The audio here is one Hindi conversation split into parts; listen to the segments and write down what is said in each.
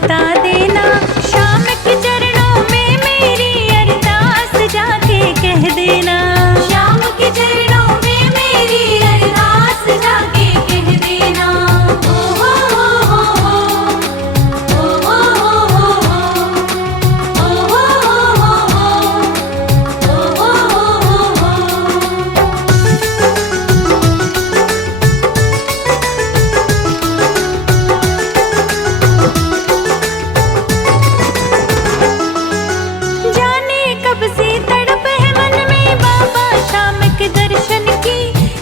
बता देना। शाम के चरणों में मेरी अरदास जाके कह देना। शाम के चरणों में मेरी अरदास जाके कह देना। ओ हो हो हो हो, ओ हो हो हो हो, ओ हो हो हो हो, ओ हो हो हो हो। जाने कब से तड़प है मन में बाबा शाम के दर्शन की।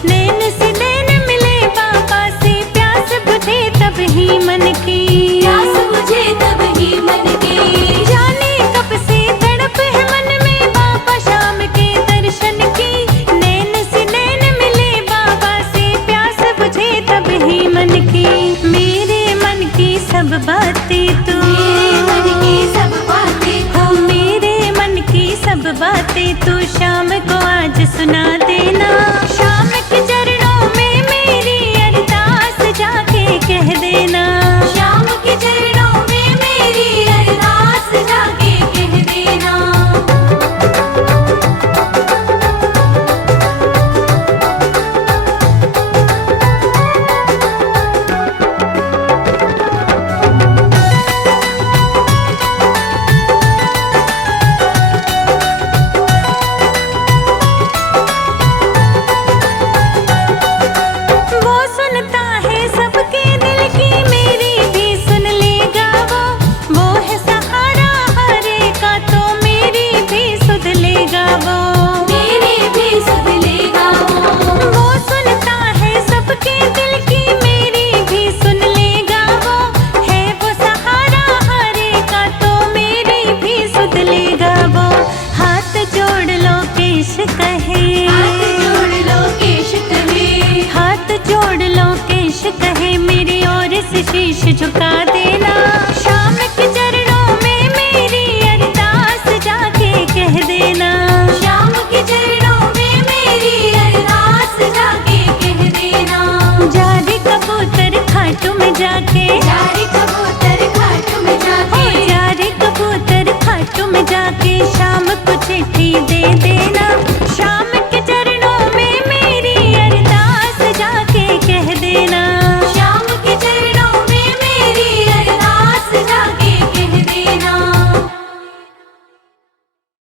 नैन से नैन मिले बाबा से प्यास बुझे तब ही मन की। प्यास बुझे तब ही मन की। जाने कब से तड़प है मन में बाबा शाम के दर्शन की। नैन से नैन मिले बाबा से प्यास बुझे तब ही मन की। मेरे मन की सब बातें तू मेरे मन की सब बातें हो, मेरे मन की सब बातें तू शाम को आज सुना देना। शाम के चरणों में मेरी अरदास जाके कह देना। शाम के चरणों में मेरी अरदास जाके कह देना। वो सुनता है सबके दिल की, मेरी भी सुन लेगा वो है सहारा हरे का, तो मेरी भी सुध लेगा वो। मेरी भी सुध लेगा वो सुनता है सबके दिल की, मेरी भी सुन लेगा वो है वो सहारा हरे का, तो मेरी भी सुध लेगा वो। हाथ जोड़ लो केश कहे, हाथ जोड़ लो केश कहे, हाथ जोड़ लो केश कहे, मेरी ओर से शीश झुका दे।